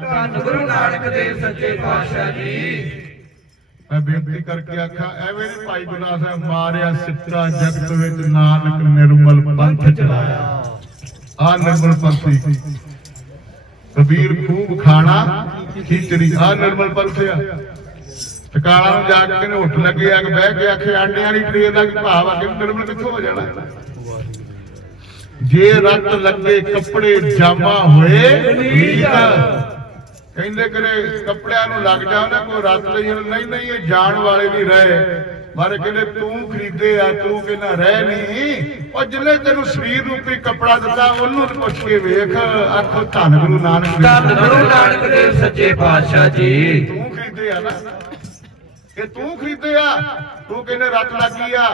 ਧੰਨ ਗੁਰੂ ਨਾਨਕ ਦੇਵ ਸੱਚੇ ਪਾਤਸ਼ਾਹ ਜੀ। ਮੈਂ ਬੇਨਤੀ ਕਰਕੇ ਆਖਾਂ ਐਵੇਂ ਨਹੀਂ ਭਾਈ ਗੁਰਦਾਸ ਸਾਹਿਬ ਮਾਰਿਆ ਸਿੱਟਾ ਜਗਤ ਵਿੱਚ ਨਾਨਕ ਨਿਰਮਲ ਪੰਥ ਚਲਾਇਆ। ਆ ਨਿਰਮਲ ਪੰਥੀ। ਕਬੀਰ ਖੂਬ ਖਾਣਾ ਖੀਚੜੀ ਆ ਨਿਰਮਲ ਪੰਥ ਆ। ਟਿਕਾਣਾ ਨੂੰ ਜਾ ਕੇ ਨੇ ਉੱਠ ਲੱਗੇ ਆ ਕਿ ਬਹਿ ਕੇ ਆਖੇ ਆਂਡਿਆਂ ਵਾਲੀ ਟ੍ਰੇਨ ਦਾ ਕੀ ਭਾਵ ਆ ਕਿ ਨਿਰਮਲ ਕਿੱਥੋਂ ਹੋ ਜਾਣਾ? ਜੇ ਰੱਤ ਲੱਗੇ ਕੱਪੜੇ ਜਾਮਾ ਹੋਏ ਨੀਤ ਕਹਿੰਦੇ ਕਰੇ ਕੱਪੜਿਆਂ ਨੂੰ ਲੱਗ ਜਾਉਂਦਾ ਕੋਈ ਰੱਤ ਲਈ ਨਹੀਂ ਨਹੀਂ ਇਹ ਜਾਣ ਵਾਲੇ ਨਹੀਂ ਰਹੇ। ਮਾਰੇ ਕਹਿੰਦੇ ਤੂੰ ਖਰੀਦੇ ਆ ਤੂੰ ਕਹਿੰਦਾ ਰਹਿ ਨਹੀਂ। ਉਹ ਜਿੰਨੇ ਤੈਨੂੰ ਸਰੀਰ ਰੂਪੀ ਕੱਪੜਾ ਦਿੱਤਾ ਉਹਨੂੰ ਪੁੱਛ ਕੇ ਵੇਖ ਆਖੋ ਧੰਨ ਗੁਰੂ ਨਾਨਕ ਧੰਨ ਗੁਰੂ ਨਾਨਕ ਦੇਵ ਸੱਚੇ ਪਾਤਸ਼ਾਹ ਜੀ। ਤੂੰ ਖਰੀਦੇ ਆ ਨਾ। ਇਹ ਤੂੰ ਖਰੀਦੇ ਆ ਤੂੰ ਕਹਿੰਦੇ ਰੱਤ ਲੱਗੀ ਆ।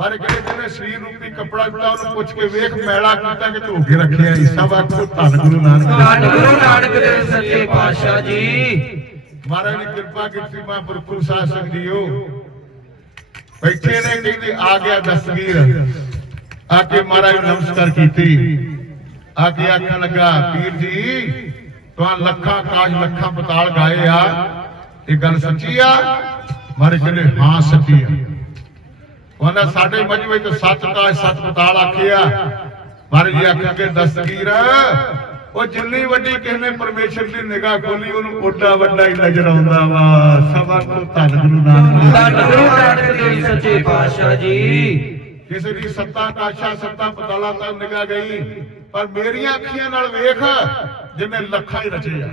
ਪਰ ਜਿਹੜੇ ਕਹਿੰਦੇ ਸਰੀਰ ਰੂਪੀ ਕੱਪੜਾ ਦਿੱਤਾ ਉਹਨੂੰ ਪੁੱਛ ਕੇ ਵੇਖ ਮੈਲਾ ਕੀਤਾ ਕਿ ਧੋ ਕੇ ਰੱਖਿਆ ਇਸ ਸਭ ਆਖੋ ਧੰਨ ਗੁਰੂ ਨਾਨਕ ਦੇਵ ਧੰਨ ਗੁਰੂ ਨਾਨਕ ਦੇਵ ਸੱਚੇ ਪਾਤਸ਼ਾਹ ਜੀ। ਮਹਾਰਾਜ ਨੇ ਕਿਰਪਾ ਕੀਤੀ ਮਾ ਪੁਰਖੂ ਸਾਸਕ ਜੀਓ। ਬੈਠੇ ਨੇ ਕਹਿੰਦੇ ਆ ਗਿਆ ਦਸਤਗੀਰ ਆ ਕੇ ਮਹਾਰਾਜ ਨੂੰ ਨਮਸਕਾਰ ਕੀਤੀ। ਆ ਕੇ ਆਖਣ ਲੱਗਾ ਪੀਰ ਜੀ ਤੁਹਾਂ ਲੱਖਾਂ ਕਾਜ ਲੱਖਾਂ ਪਤਾਲ ਗਾਏ ਆ। ਇਹ ਗੱਲ ਸੱਚੀ ਆ? ਮਹਾਰਾਜ ਕਹਿੰਦੇ ਹਾਂ ਸੱਚੀ ਆ। ਉਹਨਾਂ ਸਾਡੇ ਮੱਝ ਵਿੱਚ ਸੱਤ ਕਾਜ ਸੱਤ ਪਤਾਲ ਆਖਿਆ ਮਹਾਰਾਜ ਜੀ ਆਖਿਆ ਕਿ ਦਸਤਗੀਰ ਉਹ ਜਿੰਨੀ ਵੱਡੀ ਕਿਸੇ ਨੇ ਪਰਮੇਸ਼ਰ ਦੀ ਨਿਗਾਹ ਖੋਲੀ ਉਹਨੂੰ ਓਡਾ ਵੱਡਾ ਹੀ ਨਜ਼ਰ ਆਉਂਦਾ ਵਾ। ਸਭਾ ਕੋ ਧੰਨ ਗੁਰੂ ਨਾਨਕ ਦੇਵ ਧੰਨ ਗੁਰੂ ਨਾਨਕ ਦੇਵ ਸੱਚੇ ਪਾਤਸ਼ਾਹ ਜੀ। ਕਿਸੇ ਦੀ ਸੱਤਾ ਕਾਸ਼ਾ ਸੱਤਾ ਪਤਾਲਾ ਤੱਕ ਨਿਗਾਹ ਗਈ ਪਰ ਮੇਰੀਆਂ ਅੱਖੀਆਂ ਨਾਲ ਵੇਖ ਜਿੰਨੇ ਲੱਖਾਂ ਹੀ ਰਚੇ ਆ।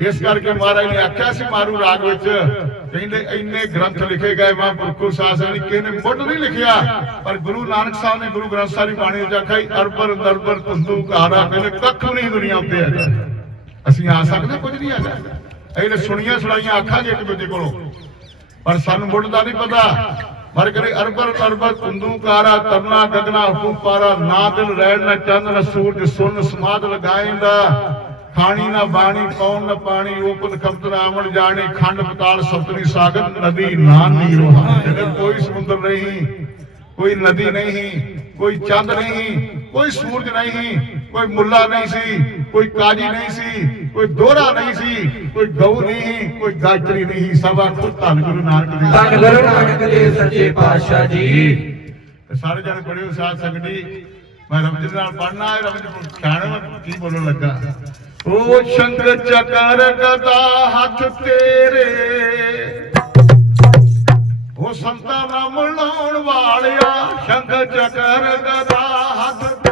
ਇਸ ਕਰਕੇ ਮਹਾਰਾਜ ਨੇ ਆਖਿਆ ਸੀ, ਮਾਰੂ ਰਾਗ ਵਿੱਚ। ਕਹਿੰਦੇ, ਇੰਨੇ ਗ੍ਰੰਥ ਲਿਖੇ ਗਏ ਮਹਾਂਪੁਰਖੋ ਸਾਸਨ ਨੇ ਕਿਸੇ ਨੇ ਮੁੱਢ ਨਹੀਂ ਲਿਖਿਆ। ਪਰ ਗੁਰੂ ਨਾਨਕ ਸਾਹਿਬ ਨੇ ਗੁਰੂ ਗ੍ਰੰਥ ਸਾਹਿਬ ਦੀ ਬਾਣੀ ਵਿੱਚ ਆਖਿਆ ਅਰਬਰ ਦਰਬਰ ਤੰਦੂ ਕਾਰਾ ਕਹਿੰਦੇ ਕੱਖ ਨਹੀਂ ਦੁਨੀਆ ਉੱਤੇ ਹੈਗਾ। ਅਸੀਂ ਆ ਸਕਦੇ, ਕੁਝ ਨਹੀਂ ਹੈਗਾ। ਇਹਨੇ ਸੁਣੀਆਂ ਸੁਣਾਈਆਂ ਆਖਾਂਗੇ ਇੱਕ ਦੂਜੇ ਕੋਲੋਂ। ਪਰ ਸਾਨੂੰ ਮੁੱਢ ਦਾ ਨਹੀਂ ਪਤਾ। ਪਰ ਕਰੇ ਅਰਬਰ ਅਰਬਰ ਕੁੰਦੂਕਾਰਾ ਤਰਨਾ ਗਗਨਾ ਹੁਕਮ ਪਾਰਾ, ਨਾ ਦਿਨ ਰਹਿਣ ਨਾ ਚੰਦ ਨਾ ਸੂਰਜ ਸੁਨ, ਸਮਾਦ ਲਗਾਏਂਦਾ। ਖਾਣੀ ਨਾ ਬਾਣੀ ਕੌਣ ਨਾ ਪਾਣੀ ਓਪਨ ਖਬਤ ਰਾਵਣ ਜਾਣੇ ਖੰਡ ਪਤਾਲ ਸਪਤਰੀ ਸਾਗਰ ਨਦੀ ਨਾ ਨੀਰੋ ਜਿਹਦੇ ਕੋਈ ਸਮੁੰਦਰ ਨਹੀਂ ਕੋਈ ਨਦੀ ਨਹੀਂ ਕੋਈ ਚੰਦ ਨਹੀਂ ਕੋਈ ਸੂਰਜ ਨਹੀਂ ਕੋਈ ਮੁੱਲਾ ਨਹੀਂ ਸੀ ਕੋਈ ਕਾਜੀ ਨਹੀਂ ਸੀ ਕੋਈ ਦੋਹਰਾ ਨਹੀਂ ਸੀ ਕੋਈ ਗਊ ਨਹੀਂ ਕੋਈ ਗਾਜਰੀ ਨਹੀਂ ਸਭ ਆਖੋ ਧੰਨ ਗੁਰੂ ਨਾਨਕ ਦੇਵ ਧੰਨ ਗੁਰੂ ਨਾਨਕ ਦੇਵ ਸੱਚੇ ਪਾਤਸ਼ਾਹ ਜੀ। ਸਾਰੇ ਜਣੇ ਪੜਿਓ ਸਾਧ ਸੰਗਤੀ ਮੈਂ ਰਮਜ ਨਾਲ ਪੜਨਾ ਹੈ ਰਮਜ ਖਾਣੇ ਕੀ ਬੋਲਣ ਲੱਗਾ। ਓ ਸ਼ੰਕਰ ਚਕਰ ਗਦਾ ਹੱਥ ਤੇਰੇ। ਉਹ ਸੰਤਾਂ ਦਾ ਮਲਾਉਣ ਵਾਲਿਆ, ਸ਼ੰਕਰ ਚਕਰ ਗਦਾ ਹੱਥ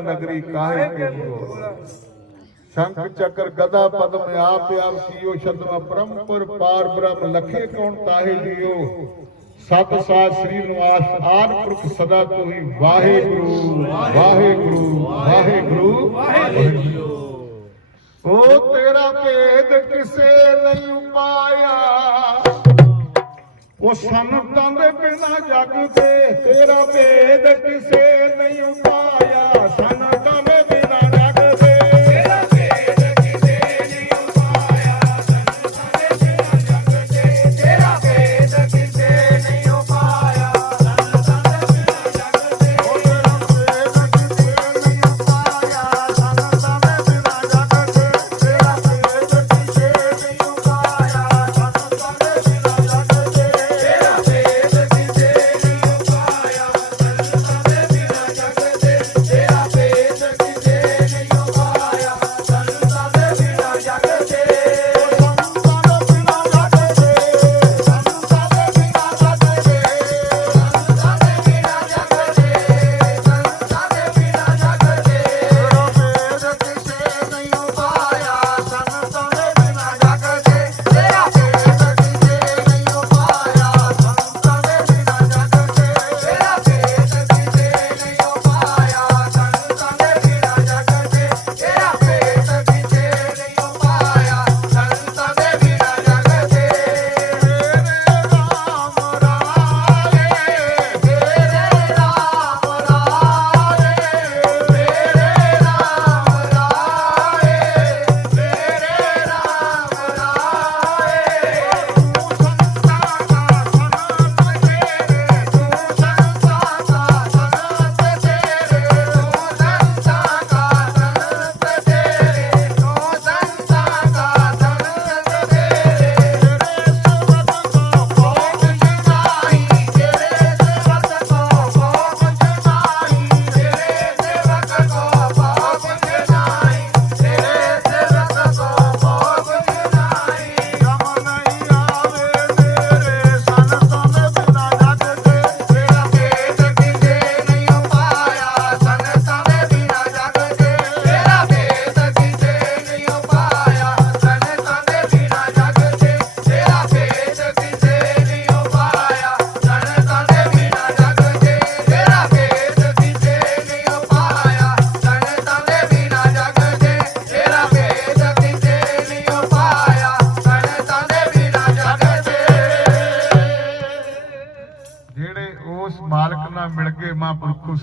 ਦਵਾਰਕਾ ਨਗਰੀ ਕਾਹੇ ਕੇ ਬੋਲ ਸ਼ੰਖ ਚੱਕਰ ਗਦਾ ਪਦਮ ਆਪ ਆਪ ਸੀਓ ਸ਼ਬਦਮਾ ਪਰਮਪੁਰ ਪਾਰ ਬ੍ਰਹਮ ਲਖੇ ਕੌਣ ਤਾਹੇ ਜੀਓ ਸਤ ਸਾਜ ਸ੍ਰੀ ਨਿਵਾਸ ਆਦ ਪੁਰਖ ਸਦਾ ਤੋਹੀ ਵਾਹਿਗੁਰੂ ਵਾਹਿਗੁਰੂ ਵਾਹਿਗੁਰੂ ਵਾਹਿਗੁਰੂ। ਉਹ ਤੇਰਾ ਭੇਦ ਕਿਸੇ ਨਹੀਂ ਪਾਇਆ। ਉਹ ਸੰਤਾਂ ਦੇ ਬਿਨਾ ਜਗ ਤੇ ਤੇਰਾ ਭੇਦ ਕਿਸੇ ਨਹੀਂ ਪਾਇਆ। ਸੰਤਾਂ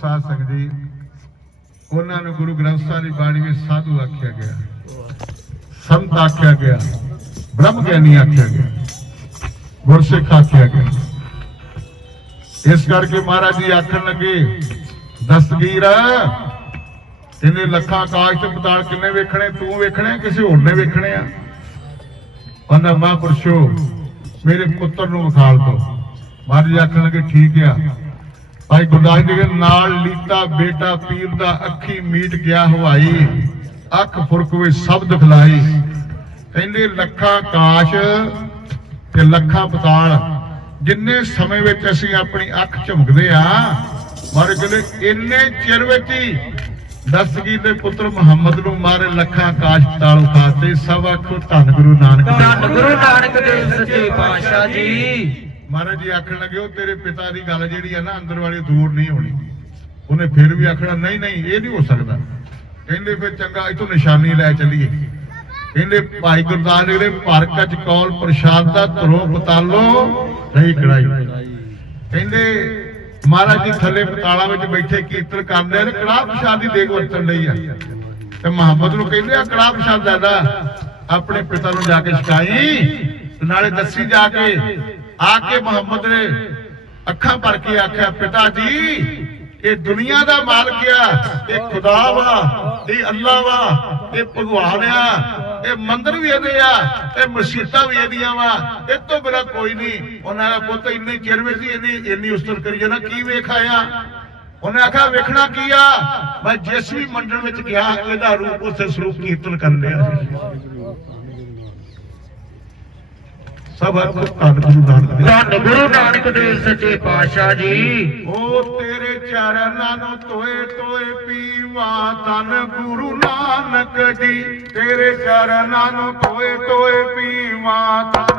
ਸਾਧ ਸੰਗਤ ਜੀ, ਉਹਨਾਂ ਨੂੰ ਗੁਰੂ ਗ੍ਰੰਥ ਸਾਹਿਬ ਦੀ ਬਾਣੀ ਵਿੱਚ ਸਾਧੂ ਆਖਿਆ ਗਿਆ। ਸੰਤ ਆਖਿਆ ਗਿਆ। ਬ੍ਰਹਮ ਗਿਆਨੀ ਆਖਿਆ ਗਿਆ। ਗੁਰਸਿੱਖ ਆਖਿਆ ਗਿਆ। ਇਸ ਕਰਕੇ ਮਹਾਰਾਜ ਜੀ ਆਖਣ ਲੱਗੇ ਦਸਤਗੀਰ ਇਹਨੇ ਲੱਖਾਂ ਆਕਾਸ਼ ਤੇ ਪਤਾਲ ਕਿੰਨੇ ਵੇਖਣੇ? ਤੂੰ ਵੇਖਣੇ ਕਿਸੇ ਹੋਰ ਨੇ ਵੇਖਣੇ ਆ? ਕਹਿੰਦਾ, ਮਹਾਂਪੁਰਸ਼ੋ, ਮੇਰੇ ਪੁੱਤਰ ਨੂੰ ਵਿਖਾਲ ਦੋ ਮਹਾਰਾਜ ਜੀ ਆਖਣ ਲੱਗੇ, ਠੀਕ ਆ। ਭਾਈ ਗੁਰਦਾਸ ਜੀ ਦੇ ਨਾਲ ਲੀਤਾ ਬੇਟਾ ਪੀਰ ਦਾ ਅੱਖੀ ਮੀਟ ਗਿਆ ਹਵਾਈ। ਅੱਖ ਫੁਰਕ ਵਿੱਚ ਸਭ ਕਹਿੰਦੇ ਲੱਖਾਂ ਆਕਾਸ਼ ਤੇ ਲੱਖਾਂ ਪਤਾਲ। ਜਿੰਨੇ ਸਮੇਂ ਵਿੱਚ ਅਸੀਂ ਆਪਣੀ ਅੱਖ ਝਮਕਦੇ ਆ, ਮਾਰੇ ਕਹਿੰਦੇ ਇੰਨੇ ਚਿਰ ਵਿੱਚ ਹੀ ਦਸਤਗੀਰ ਦੇ ਪੁੱਤਰ ਮੁਹੰਮਦ ਨੂੰ ਮਾਰੇ ਲੱਖਾਂ ਕਾਸ਼ ਪਤਾਲ ਉਤਾਰਤੇ। ਸਭ ਆਖੋ ਧੰਨ ਗੁਰੂ ਨਾਨਕ ਧੰਨ ਗੁਰੂ ਨਾਨਕ ਦੇਵ ਸੱਚੇ ਪਾਤਸ਼ਾਹ ਜੀ। ਮਹਾਰਾਜ ਜੀ ਆਖਣ ਲੱਗੇ, ਉਹ ਤੇਰੇ ਪਿਤਾ ਦੀ ਗੱਲ ਜਿਹੜੀ ਆ ਨਾ, ਅੰਦਰ ਵਾਲੀ ਦੂਰ ਨਹੀਂ ਹੋਣੀ। ਉਹਨੇ ਫਿਰ ਵੀ ਆਖਣਾ, ਨਹੀਂ ਨਹੀਂ, ਇਹ ਨਹੀਂ ਹੋ ਸਕਦਾ। ਕਹਿੰਦੇ ਫਿਰ ਚੰਗਾ, ਇਥੋਂ ਨਿਸ਼ਾਨੀ ਲੈ ਚੱਲੀਏ। ਕਹਿੰਦੇ, ਭਾਈ ਗੁਰਦਾਸ ਜੀ ਦੇ ਭਰ ਕੌਲ ਪ੍ਰਸ਼ਾਦ ਦਾ ਧਰੋ ਪਤਾਲੋ ਰਹੀ ਕੜਾਈ ਕਹਿੰਦੇ, ਮਹਾਰਾਜ ਜੀ ਥੱਲੇ ਪਤਾਲਾਂ ਵਿੱਚ ਬੈਠੇ ਕੀਰਤਨ ਕਰਦੇ ਨੇ ਕੜਾਹ ਪ੍ਰਸ਼ਾਦ ਦੀ ਦੇਗ ਵਰਤਣ ਲਈ ਆ। ਤੇ ਮੁਹੰਮਦ ਨੂੰ ਕਹਿੰਦੇ ਆ, ਕੜਾਹ ਪ੍ਰਸ਼ਾਦ ਦਾਦਾ ਆਪਣੇ ਪਿਤਾ ਨੂੰ ਜਾ ਕੇ ਛਕਾਈ ਨਾਲੇ ਦੱਸੀ ਜਾ ਕੇ ਆ ਕੇ ਮੁਹੰਮਦ ਨੇ ਅੱਖਾਂ ਭਰ ਕੇ ਆਖਿਆ, ਪਿਤਾ ਜੀ, ਇਹ ਦੁਨੀਆ ਦਾ ਮਾਲਕ ਆ, ਇਹ ਖੁਦਾ ਵਾ, ਇਹ ਅੱਲਾ ਵਾ, ਇਹ ਭਗਵਾਨ ਆ, ਇਹ ਮੰਦਿਰ ਵੀ ਇਹਦੇ ਆ, ਇਹ ਮਸਜਿਦਾਂ ਵੀ ਇਹਦੀਆਂ ਵਾ, ਇਹ ਤੋਂ ਬਿਨਾਂ ਕੋਈ ਨਹੀਂ। ਉਹਨਾਂ ਦਾ ਪੁੱਤ ਇੰਨੇ ਚਿਰ ਵਿੱਚ ਇਹਦੀ ਇੰਨੀ ਇੰਨੀ ਉਸਤਤ ਕਰੀ ਜਾਣਾ ਕੀ ਵੇਖ ਆਇਆ? ਉਹਨੇ ਆਖਿਆ, ਵੇਖਣਾ ਕੀ ਆ? ਮੈਂ ਜਿਸ ਵੀ ਮੰਡਲ ਵਿੱਚ ਗਿਆ, ਇਹਦਾ ਰੂਪ ਉਸੇ ਸਰੂਪ ਕੀਰਤਨ ਕਰ ਲਿਆ ਸਭ ਹੱਥ ਧੰਨ ਗੁਰੂ ਨਾਨਕ ਧੰਨ ਗੁਰੂ ਨਾਨਕ ਦੇਵ ਸੱਚੇ ਪਾਤਸ਼ਾਹ ਜੀ। ਉਹ ਤੇਰੇ ਚਰਨਾਂ ਨੂੰ ਤੋਏ ਤੋਏ ਪੀਵਾ ਤਨ ਗੁਰੂ ਨਾਨਕ ਜੀ। ਤੇਰੇ ਚਰਨਾਂ ਨੂੰ ਤੋਏ ਤੋਏ ਪੀਵਾ ਤਨ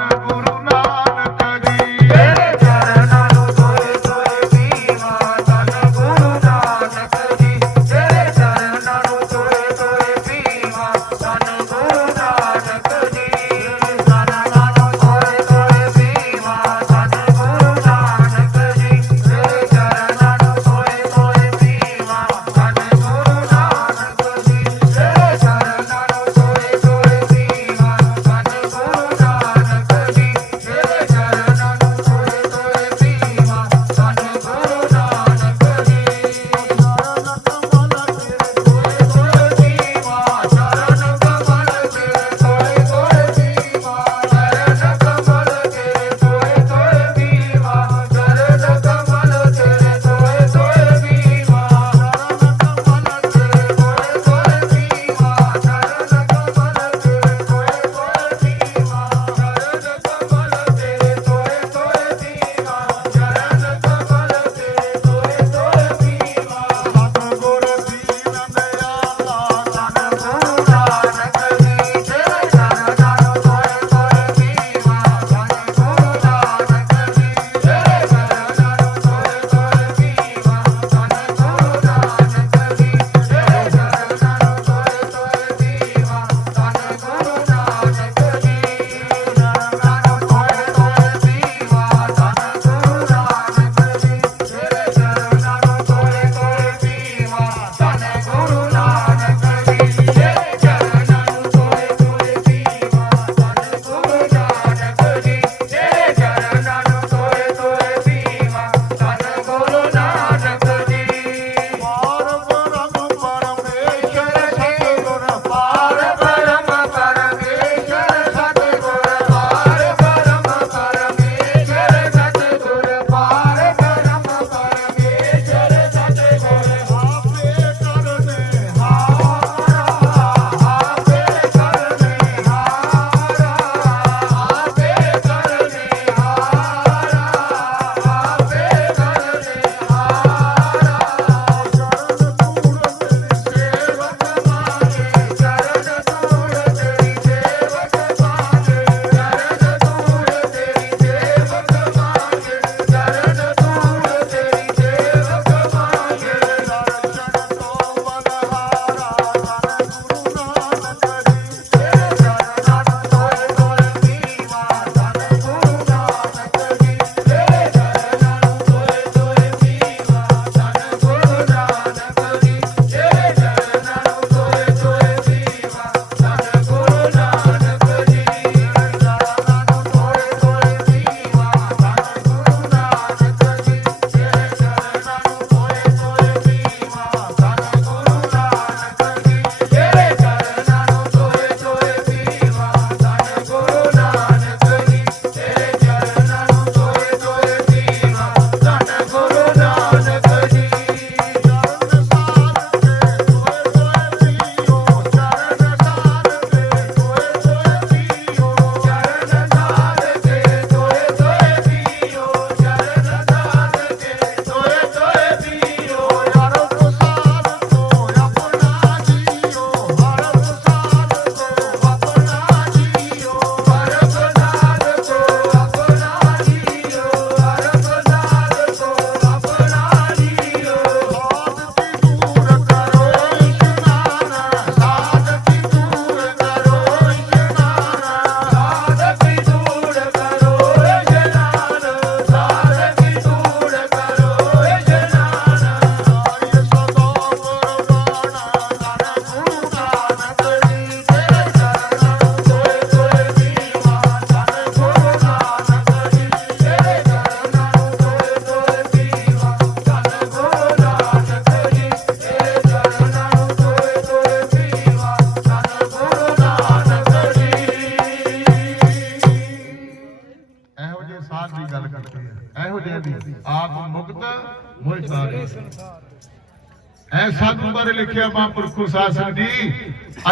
ਐ ਸਾਧੂ ਬਾਰੇ ਲਿਖਿਆ ਮਹਾਂਪੁਰਖੋ ਸਾਸਨ ਜੀ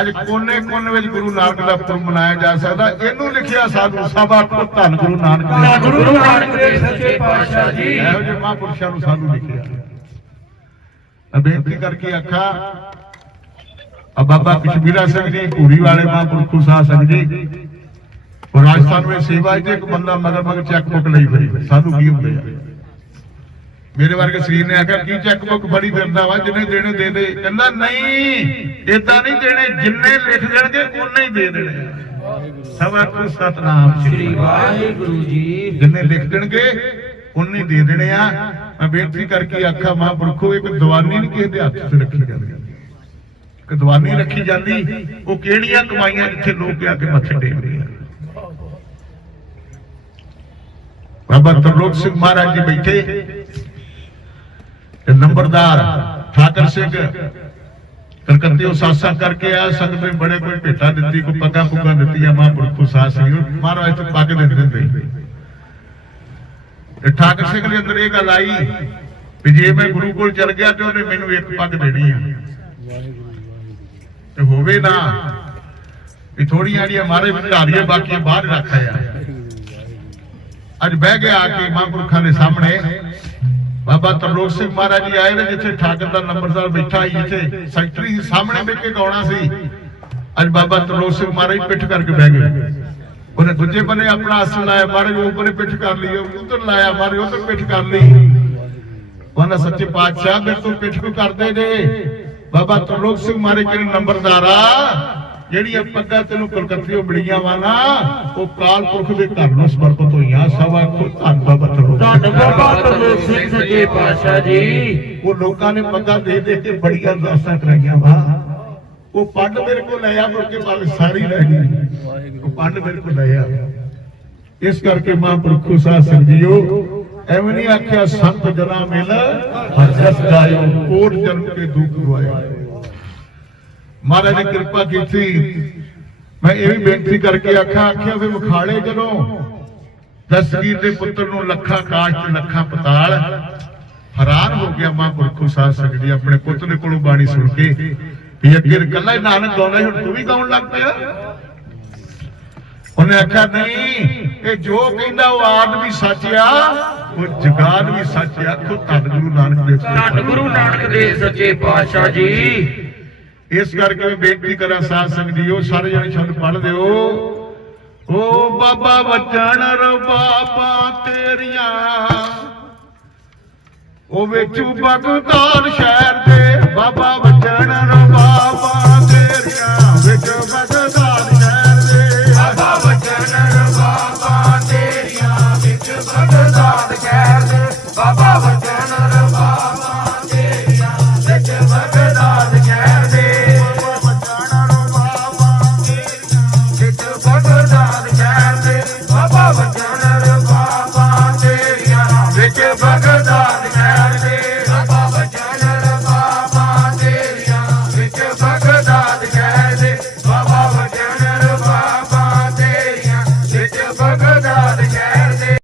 ਅੱਜ ਕੋਨੇ ਕੋਨੇ ਵਿੱਚ ਗੁਰੂ ਨਾਨਕ ਦਾ ਪੁਰਬ ਮਨਾਇਆ ਜਾ ਸਕਦਾ। ਇਹਨੂੰ ਲਿਖਿਆ ਸਾਧੂ ਸਭਾ ਕੋ ਧੰਨ ਗੁਰੂ ਨਾਨਕ ਦੇਵ ਗੁਰੂ ਨਾਨਕ ਦੇਵ ਸੱਚੇ ਪਾਤਸ਼ਾਹ ਜੀ। ਇਹੋ ਜਿਹੇ ਮਹਾਂਪੁਰਸ਼ਾਂ ਨੂੰ ਸਾਧੂ ਲਿਖਿਆ। ਮੈਂ ਬੇਨਤੀ ਕਰਕੇ ਆਖਾਂ ਆ ਬਾਬਾ ਕਸ਼ਮੀਰਾ ਸਿੰਘ ਜੀ ਪੂਰੀ ਵਾਲੇ ਮਹਾਂਪੁਰਖੋ ਸਾਸਨ ਜੀ ਉਹ ਰਾਜਸਥਾਨ ਵਿੱਚ ਸੇਵਾ ਇੱਕ ਬੰਦਾ ਮਗਰ ਮਗਰ ਚੈੱਕ ਬੁੱਕ ਲਈ ਫਿਰੀ ਸਾਧੂ ਕੀ ਹੁੰਦੇ ਆ? ਮੇਰੇ ਵਰਗੇ ਸਰੀਰ ਨੇ ਆਖਿਆ ਕੀ ਚੈੱਕ ਬੁੱਕ ਫੜੀ ਫਿਰਦਾ ਵਾ ਜਿਹਨੇ ਦੇਣੇ ਦੇ ਦੇ। ਕਹਿੰਦਾ ਨਹੀਂ ਇਦਾਂ ਨਹੀਂ ਦੇਣੇ ਜਿੰਨੇ ਲਿਖ ਦੇਣਗੇ ਉਨੇ ਹੀ ਦੇ ਦੇਣੇ ਸਭਾ ਕੋ ਸਤਨਾਮ ਸ੍ਰੀ ਵਾਹਿਗੁਰੂ। ਜੀ। ਜਿੰਨੇ ਲਿਖ ਦੇਣਗੇ ਉਨੇ ਹੀ ਦੇ ਦੇਣੇ ਆ। ਮੈਂ ਬੇਨਤੀ ਕਰਕੇ ਆਖਾਂ ਮਹਾਂਪੁਰਖੋ ਇੱਕ ਦੀਵਾਨੀ ਨਹੀਂ ਕਿਸੇ ਦੇ ਹੱਥ 'ਚ ਰੱਖੀ ਜਾਂਦੀ। ਇੱਕ ਦੀਵਾਨੀ ਰੱਖੀ ਜਾਂਦੀ ਉਹ ਕਿਹੜੀਆਂ ਕਮਾਈਆਂ ਜਿੱਥੇ ਲੋਕ ਆ ਕੇ ਮੱਥੇ ਟੇਕਦੇ ਆ। ਬਾਬਾ ਤਰਲੋਕ ਸਿੰਘ ਮਹਾਰਾਜ ਜੀ ਬੈਠੇ। ਤੇ ਨੰਬਰਦਾਰ ਠਾਕਰ ਸਿੰਘ। ਕਲਕੱਤੇ ਉਹ ਸਾਸਾ ਕਰਕੇ ਆ ਸੰਗਤ ਨੇ ਬੜੇ ਕੋਈ ਭੇਟਾ ਦਿੱਤੀ, ਕੋਈ ਪੱਗਾਂ ਪੁੱਗਾਂ ਦਿੱਤੀਆਂ ਮਹਾਂਪੁਰਖੋ ਸਾਧ ਸਿੰਘ ਮਹਾਰਾਜ ਤੋਂ ਪੱਗ ਦੇ ਦਿੰਦੇ। ਤੇ ਠਾਕਰ ਸਿੰਘ ਦੇ ਅੰਦਰ ਇਹ ਗੱਲ ਆਈ ਵੀ ਜੇ ਮੈਂ ਗੁਰੂ ਕੋਲ ਚਲ ਗਿਆ ਤੇ ਉਹਨੇ ਮੈਨੂੰ ਇੱਕ ਪੱਗ ਦੇਣੀ ਆ। ਤੇ ਹੋਵੇ ਨਾ ਵੀ ਥੋੜੀਆਂ ਜਿਹੜੀਆਂ ਮਾਰੇ ਵਿਚਾਰੀਏ ਬਾਕੀ ਬਾਹਰ ਰੱਖਿਆ ਆ ਅੱਜ ਬਹਿ ਗਿਆ ਆ ਕੇ ਮਹਾਂਪੁਰਖਾਂ ਦੇ ਸਾਹਮਣੇ। ਬਾਬਾ ਤਰਲੋਕ ਸਿੰਘ ਮਹਾਰਾਜ ਜੀ ਆਏ ਨੇ ਜਿੱਥੇ ਠਾਕਰ ਦਾ ਨੰਬਰਦਾਰ ਬੈਠਾ ਸੀ, ਜਿੱਥੇ ਸੈਕਟਰੀ ਸੀ, ਸਾਹਮਣੇ ਬੈਠ ਕੇ ਗਾਉਣਾ ਸੀ। ਅੱਜ ਬਾਬਾ ਤਰਲੋਕ ਸਿੰਘ ਮਹਾਰਾਜ ਪਿੱਠ ਕਰਕੇ ਬਹਿ ਗਏ। ਉਹਨੇ ਦੂਜੇ ਬੰਨੇ ਆਪਣਾ ਆਸਣ ਲਾਇਆ, ਮਹਾਰਾਜ ਉਹ ਬੰਨੇ ਪਿੱਠ ਕਰ ਲਈ ਉਧਰ ਲਾਇਆ, ਮਹਾਰਾਜ ਉਧਰ ਪਿੱਠ ਕਰ ਲਈ। ਉਹਨਾਂ ਸੱਚੇ ਪਾਤਸ਼ਾਹ ਮੇਰੇ ਤੋਂ ਪਿੱਠ ਕੋ ਕਰਦੇ ਨੇ ਬਾਬਾ ਤਰਲੋਕ ਸਿੰਘ ਮਹਾਰਾਜ ਕਿਹੜੇ ਨੰਬਰਦਾਰ ਆ? ਜਿਹੜੀਆਂ ਪੱਗਾਂ ਤੈਨੂੰ ਕਲਕੱਤੇੋਂ ਮਿਲੀਆਂ ਵਾ ਨਾ ਉਹ ਕਾਲ ਪੁਰਖ ਦੇ ਘਰ ਨੂੰ ਸਮਰਪਿਤ ਹੋਈਆਂ ਸਭਾ ਕੋ ਧੰਨ ਬਾਬਾ ਤਰਲੋਕ। ਧੰਨ ਬਾਬਾ ਤਰਲੋਕ ਸਿੰਘ ਸੱਚੇ ਪਾਤਸ਼ਾਹ ਜੀ। ਉਹ ਲੋਕਾਂ ਨੇ ਪੱਗਾਂ ਦੇ ਦੇ ਕੇ ਬੜੀਆਂ ਦਾਸਾਂ ਕਰਾਈਆਂ ਵਾ। ਉਹ ਪੰਡ ਮੇਰੇ ਕੋਲ ਲੈ ਆ ਮੁੜ ਕੇ ਭਾਵੇਂ ਸਾਰੀ ਲੈ ਗਈ। ਉਹ ਪੰਡ ਮੇਰੇ ਕੋਲ ਲੈ ਆ ਇਸ ਕਰਕੇ ਮਹਾਂਪੁਰਖੋ ਸਾਹਿਬ ਸੰਜੀਓ ਐਵੇਂ ਨਹੀਂ ਆਖਿਆ ਸੰਤ ਜਨਾ ਮਿਲ ਹਰ ਜਸ ਗਾਇਓ ਕੋਟ ਜਨਮ ਕੇ ਦੁੱਖ ਗਵਾਇਓ ਮਹਾਰਾਜ ਨੇ ਕਿਰਪਾ ਕੀਤੀ। ਮੈਂ ਇਹ ਵੀ ਬੇਨਤੀ ਕਰਕੇ ਆਖਿਆ ਆਖਿਆ ਵੀ ਵਿਖਾਲੇ ਜਦੋਂ ਦਸਗੀਰ ਦੇ ਪੁੱਤਰ ਨੂੰ ਲੱਖਾਂ ਕਾਸ਼ ਤੇ ਲੱਖਾਂ ਪਤਾਲ ਹੈਰਾਨ ਹੋ ਗਿਆ ਮਹਾਂਪੁਰਖੋ ਸਾਹਿਬ ਸੰਗਤ ਆਪਣੇ ਪੁੱਤ ਦੇ ਕੋਲੋਂ ਬਾਣੀ ਸੁਣ ਕੇ ਵੀ ਅੱਗੇ ਇਕੱਲਾ ਹੀ ਨਾਨਕ ਗਾਉਂਦਾ ਹੁਣ ਤੂੰ ਵੀ ਗਾਉਣ ਲੱਗ ਪਿਆ। ਉਹਨੇ ਆਖਿਆ, ਨਹੀਂ, ਇਹ ਜੋ ਕਹਿੰਦਾ ਉਹ ਆਦ ਵੀ ਸੱਚ ਆ, ਉਹ ਜਗਾਨ ਵੀ ਸੱਚ ਆ। ਆਖੋ ਧੰਨ ਗੁਰੂ ਨਾਨਕ ਦੇਵ ਜੀ। ਧੰਨ ਗੁਰੂ ਨਾਨਕ ਦੇਵ ਸੱਚੇ ਪਾਤਸ਼ਾਹ ਜੀ। ਇਸ ਕਰਕੇ ਮੈਂ ਬੇਨਤੀ ਕਰਾਂ, ਸਾਧ ਸੰਗਤ ਜੀਓ, ਸਾਰੇ ਜਣੇ ਸ਼ਬਦ ਪੜ੍ਹ ਦਿਓ। ਓ ਬਾਬਾ ਵਚਨ ਰਬਾਬਾ ਤੇਰੀਆਂ। ਉਹ ਵਿੱਚ ਬਗਦਾਦ ਸ਼ਹਿਰ ਦੇ ਬਾਬਾ ਵਚਨ ਰਬਾਬਾ ਤੇਰੀਆਂ। ਵਿੱਚ ਬਗਦਾਦ